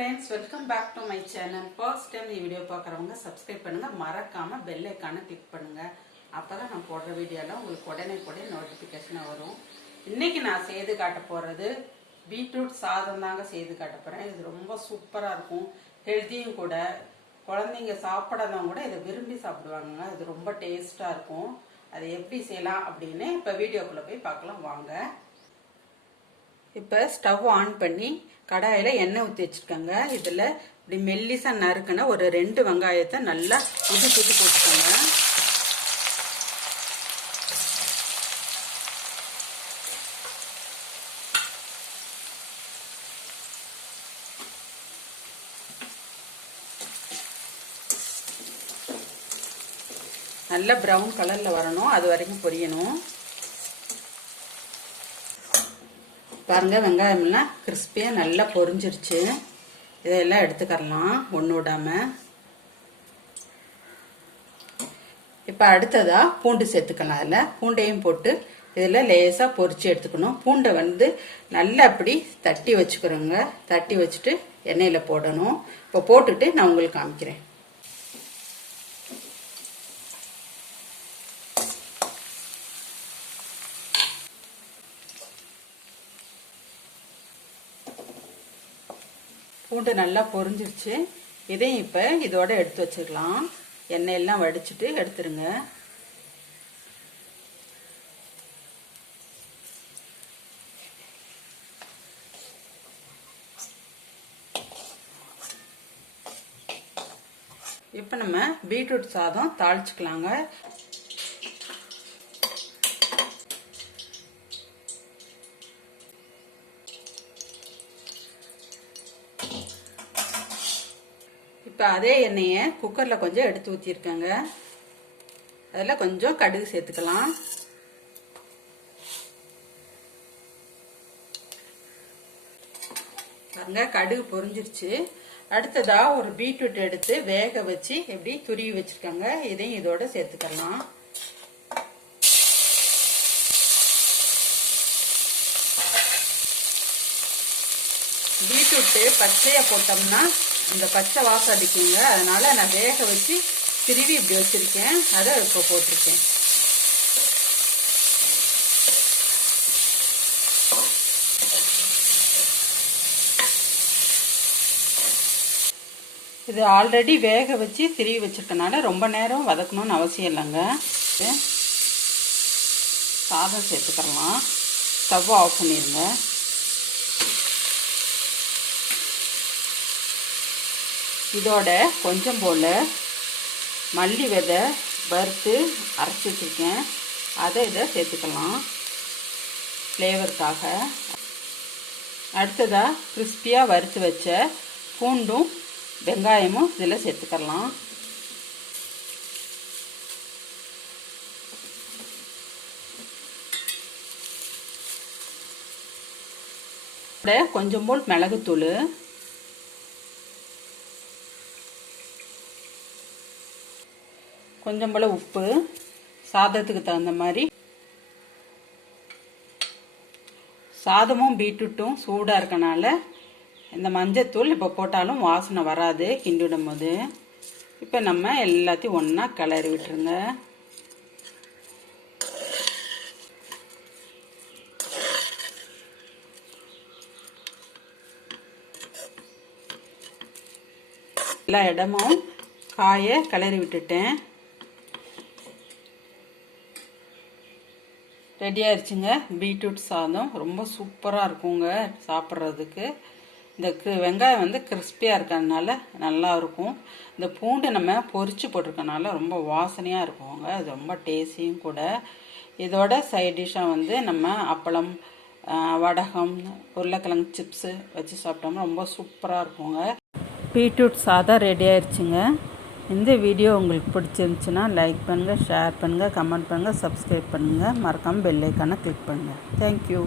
friends, welcome back to my channel. First time இந்த video பார்க்குறவங்க subscribe பண்ணுங்க, மறக்காம பெல் ஐகானை கிளிக் பண்ணுங்க. அப்பதான் நான் போடுற வீடியோலாம் உங்களுக்கு உடனே நோட்டிஃபிகேஷன் வரும். இன்னைக்கு நான் செய்து காட்ட போறது பீட்ரூட் சாதம் தாங்க செய்து காட்ட போறேன். இது ரொம்ப சூப்பரா இருக்கும், ஹெல்த்தியும் கூட. குழந்தைங்க சாப்பிடாதவங்க கூட இதை விரும்பி சாப்பிடுவாங்க. இது ரொம்ப டேஸ்டா இருக்கும். அதை எப்படி செய்யலாம் அப்படின்னு இப்போ வீடியோக்குள்ள போய் பார்க்கலாம் வாங்க. இப்போ ஸ்டவ் ஆன் பண்ணி கடாயில் எண்ணெய் ஊற்றி வச்சுருக்கேங்க. இதில் இப்படி மெல்லிசாக நறுக்குன்னா ஒரு 2 வெங்காயத்தை நல்லா உதுத்து போட்டுக்கோங்க. நல்லா ப்ரௌன் கலரில் வரணும், அது வரைக்கும் பொரியணும். பாருங்க, வெங்காயம்லாம் கிறிஸ்பியாக நல்லா பொரிஞ்சிருச்சு. இதெல்லாம் எடுத்துக்கலாம் ஒன்று விடாம. இப்போ அடுத்ததா பூண்டு சேர்த்துக்கலாம். அதில் பூண்டையும் போட்டு இதில் லேசாக பொரிச்சு எடுத்துக்கணும். பூண்டை நல்லா அப்படி தட்டி வச்சுக்கிறோங்க. தட்டி வச்சுட்டு எண்ணெயில் போடணும். இப்போ போட்டுட்டு நான் உங்களுக்கு காமிக்கிறேன். பூண்டு நல்லா பொரிஞ்சிருச்சு. இதையும் இப்போ இதோட எடுத்து வச்சுக்கலாம். எண்ணெயெல்லாம் வடிச்சிட்டு எடுத்துருங்க. இப்போ நம்ம பீட்ரூட் சாதம் தாளிச்சுக்கலாங்க. இப்போ அதே எண்ணெயை குக்கரில் கொஞ்சம் எடுத்து ஊற்றிருக்கேங்க. அதில் கொஞ்சம் கடுகு சேர்த்துக்கலாம். பாருங்க, கடுகு பொரிஞ்சிருச்சு. அடுத்ததா ஒரு பீட்ரூட் எடுத்து வேக வச்சு எப்படி துருவி வச்சிருக்காங்க. இதையும் இதோட சேர்த்துக்கலாம். பீட்ரூட்டு பச்சையா போட்டோம்னா இந்த பச்சை வாசம் அடிக்குங்க. அதனால நான் வேக வச்சு திருவி இப்படி வச்சிருக்கேன். அதை இப்போ போட்டிருக்கேன். இது ஆல்ரெடி வேக வச்சு திருவி வச்சிருக்கனால ரொம்ப நேரம் வதக்கணும்னு அவசியம் இல்லைங்க. சாதம் சேர்த்துக்கலாம். ஸ்டவ் ஆஃப் பண்ணிடுங்க. இதோட கொஞ்சம் போல் மல்லி விதை வறுத்து அரைச்சி வச்சுருக்கேன். அதை இதை சேர்த்துக்கலாம் ஃப்ளேவருக்காக. அடுத்ததாக கிறிஸ்பியாக வறுத்து வச்ச பூண்டும் வெங்காயமும் இதில் சேர்த்துக்கலாம். கொஞ்சம் போல் மிளகுத்தூள், கொஞ்சம் போல் உப்பு, சாதத்துக்கு தகுந்த மாதிரி. சாதமும் பீட்ரூட்டும் சூடாக இருக்கனால இந்த மஞ்சத்தூள் இப்போ போட்டாலும் வாசனை வராது கிண்டிடும் போது. இப்போ நம்ம எல்லாத்தையும் ஒன்றா கிளறி விட்டுருங்க. எல்லா இடமும் காயை கிளறி விட்டுட்டேன். ரெடி ஆயிடுச்சுங்க பீட்ரூட் சாதம். ரொம்ப சூப்பராக இருக்குங்க சாப்பிட்றதுக்கு. இந்த வெங்காயம் கிறிஸ்பியாக இருக்கிறதுனால நல்லா இருக்கும். இந்த பூண்டு நம்ம பொரிச்சு போட்டிருக்கனால ரொம்ப வாசனையாக இருக்குங்க. அது ரொம்ப டேஸ்டியும் கூட. இதோட சைட் டிஷ்ஷாக நம்ம அப்பளம், வடகம், உருளைக்கிழங்கு சிப்ஸு வச்சு சாப்பிட்டோம்னா ரொம்ப சூப்பராக இருக்குங்க. பீட்ரூட் சாதம் ரெடி ஆயிடுச்சுங்க. இந்த வீடியோ உங்களுக்கு பிடிச்சிருந்துச்சுன்னா லைக் பண்ணுங்கள், ஷேர் பண்ணுங்கள், கமெண்ட் பண்ணுங்கள், சப்ஸ்கிரைப் பண்ணுங்கள். மறக்காமல் பெல் ஐக்கானை கிளிக் பண்ணுங்கள். தேங்க்யூ.